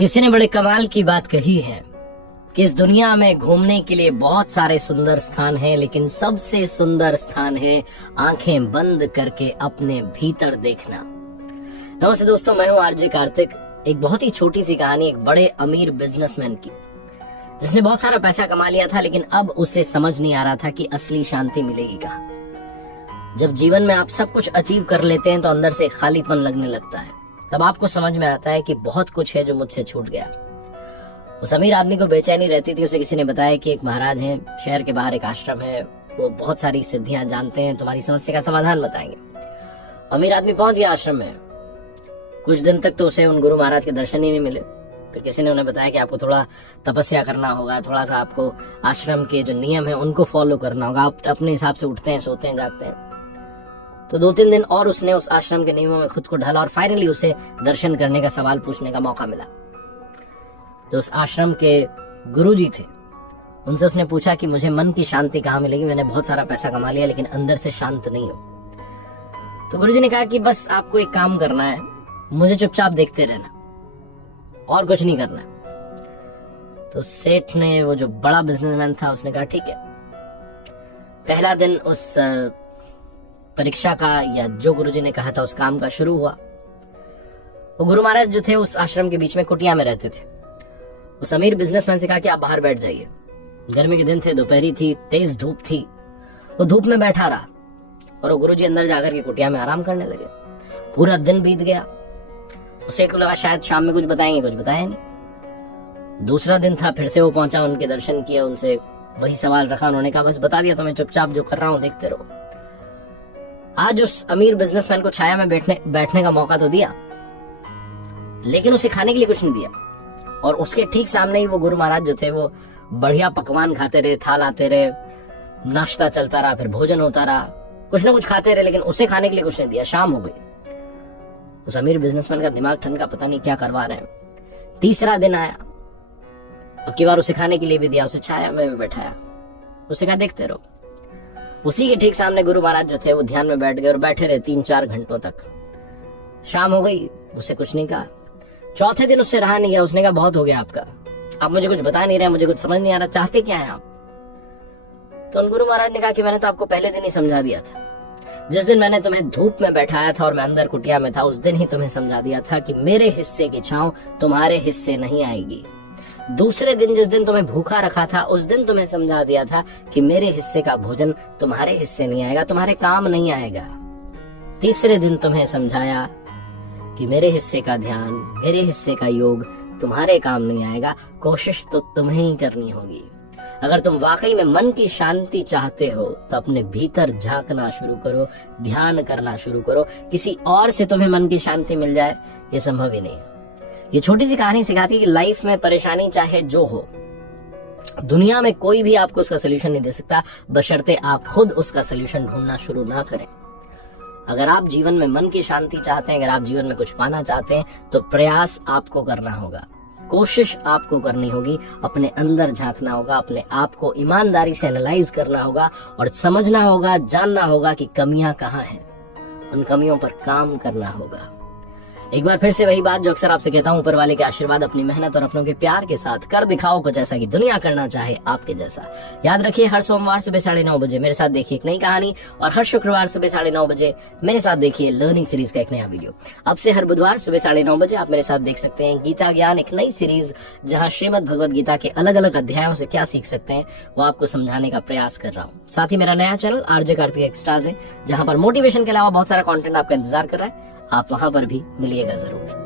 किसी ने बड़े कमाल की बात कही है कि इस दुनिया में घूमने के लिए बहुत सारे सुंदर स्थान हैं, लेकिन सबसे सुंदर स्थान है आंखें बंद करके अपने भीतर देखना। नमस्ते दोस्तों, मैं हूं आरजे कार्तिक। एक बहुत ही छोटी सी कहानी एक बड़े अमीर बिजनेसमैन की, जिसने बहुत सारा पैसा कमा लिया था, लेकिन अब उसे समझ नहीं आ रहा था कि असली शांति मिलेगी कहाँ। जब जीवन में आप सब कुछ अचीव कर लेते हैं तो अंदर से खालीपन लगने लगता है। तब आपको समझ में आता है कि बहुत कुछ है जो मुझसे छूट गया। उस अमीर आदमी को बेचैनी रहती थी। उसे किसी ने बताया कि एक महाराज हैं, शहर के बाहर एक आश्रम है, वो बहुत सारी सिद्धियां जानते हैं, तुम्हारी समस्या का समाधान बताएंगे। अमीर आदमी पहुंच गया आश्रम में। कुछ दिन तक तो उसे उन गुरु महाराज के दर्शन ही नहीं मिले। फिर किसी ने उन्हें बताया कि आपको थोड़ा तपस्या करना होगा, थोड़ा सा आपको आश्रम के जो नियम है उनको फॉलो करना होगा। आप अपने हिसाब से उठते हैं, सोते हैं, जागते हैं। तो 2-3 दिन और उसने उस आश्रम के नियमों में खुद को ढाला और फाइनली उसे दर्शन करने का सवाल पूछने का मौका मिला। तो उस आश्रम के गुरुजी थे, उनसे उसने पूछा कि मुझे मन की शांति कहाँ मिलेगी? मैंने बहुत सारा पैसा कमा लिया लेकिन अंदर से शांत नहीं हूं। तो गुरुजी ने कहा कि बस आपको एक काम करना है, मुझे चुपचाप देखते रहना और कुछ नहीं करना। तो सेठ ने, वो जो बड़ा बिजनेसमैन था, उसने कहा ठीक है। पहला दिन उस परीक्षा का, या जो गुरुजी ने कहा था उस काम का शुरू हुआ। वो गुरु महाराज जो थे उस आश्रम के बीच में कुटिया में रहते थे। उस अमीर बिजनेसमैन से कहा कि आप बाहर बैठ जाइए। गर्मी के दिन थे, दोपहरी थी, तेज धूप थी। वो धूप में बैठा रहा और वो गुरुजी अंदर जाकर के कुटिया में आराम करने लगे। पूरा दिन बीत गया। उस सेठ को लगा शायद शाम में कुछ बताएंगे, कुछ बताया नहीं। दूसरा दिन था, फिर से वो पहुंचा, उनके दर्शन किए, उनसे वही सवाल रखा। उन्होंने कहा बस बता दिया, तो मैं चुपचाप जो कर रहा हूं देखते रहो। आज उस अमीर बिजनेसमैन को छाया में बैठने का मौका तो दिया, लेकिन उसे खाने के लिए कुछ नहीं दिया। और उसके ठीक सामने ही वो गुरु महाराज जो थे, वो बढ़िया पकवान खाते रहे, थाल आते रहे, नाश्ता चलता रहा, फिर भोजन होता रहा, कुछ ना कुछ खाते रहे, लेकिन उसे खाने के लिए कुछ नहीं दिया। शाम हो गई। उस अमीर बिजनेसमैन का दिमाग ठनका, पता नहीं क्या करवा रहे हैं। तीसरा दिन आया, अब की बार उसे खाने के लिए भी दिया, उसे छाया में भी बैठाया, उसे कहा देखते रहो। उसी के ठीक सामने गुरु महाराज जो थे वो ध्यान में बैठ गए और बैठे रहे 3-4 घंटों तक। शाम हो गई, उसे कुछ नहीं कहा। चौथे दिन उससे रहा नहीं गया। उसने कहा बहुत हो गया आपका, आप मुझे कुछ बता नहीं रहे, मुझे कुछ समझ नहीं आ रहा, चाहते क्या है आप? तो उन गुरु महाराज ने कहा कि मैंने तो आपको पहले दिन ही समझा दिया था। जिस दिन मैंने तुम्हें धूप में बैठाया था और मैं अंदर कुटिया में था, उस दिन ही तुम्हें समझा दिया था कि मेरे हिस्से की छांव तुम्हारे हिस्से नहीं आएगी। दूसरे दिन, जिस दिन तुम्हें भूखा रखा था, उस दिन तुम्हें समझा दिया था कि मेरे हिस्से का भोजन तुम्हारे हिस्से नहीं आएगा, तुम्हारे काम नहीं आएगा। तीसरे दिन तुम्हें समझाया कि मेरे हिस्से का ध्यान, मेरे हिस्से का योग तुम्हारे काम नहीं आएगा, कोशिश तो तुम्हें ही करनी होगी। अगर तुम वाकई में मन की शांति चाहते हो तो अपने भीतर झांकना शुरू करो, ध्यान करना शुरू करो। किसी और से तुम्हें मन की शांति मिल जाए, ये संभव ही नहीं है। ये छोटी सी कहानी सिखाती है कि लाइफ में परेशानी चाहे जो हो, दुनिया में कोई भी आपको उसका सोल्यूशन नहीं दे सकता, बशर्ते आप खुद उसका सोल्यूशन ढूंढना शुरू ना करें। अगर आप जीवन में मन की शांति चाहते हैं, अगर आप जीवन में कुछ पाना चाहते हैं, तो प्रयास आपको करना होगा, कोशिश आपको करनी होगी, अपने अंदर झांकना होगा, अपने आप को ईमानदारी से एनालाइज करना होगा और समझना होगा, जानना होगा कि कमियां कहाँ हैं। उन कमियों पर काम करना होगा। एक बार फिर से वही बात जो अक्सर आपसे कहता हूँ, ऊपर वाले के आशीर्वाद, अपनी मेहनत और अपनों के प्यार के साथ कर दिखाओ कुछ ऐसा कि दुनिया करना चाहे आपके जैसा। याद रखिए, हर सोमवार सुबह 9:30 बजे मेरे साथ देखिए एक नई कहानी, और हर शुक्रवार सुबह 9:30 बजे मेरे साथ देखिए लर्निंग सीरीज का एक नया वीडियो। अब से हर बुधवार सुबह 9:30 बजे आप मेरे साथ देख सकते हैं गीता ज्ञान, एक नई सीरीज जहाँ श्रीमद् भगवद गीता के अलग अलग अध्यायों से क्या सीख सकते हैं वो आपको समझाने का प्रयास कर रहा हूँ। साथ ही मेरा नया चैनल आरजे कार्तिक एक्स्ट्राज है, जहाँ पर मोटिवेशन के अलावा बहुत सारा कॉन्टेंट आपका इंतजार कर रहा है। आप वहां पर भी मिलिएगा जरूर।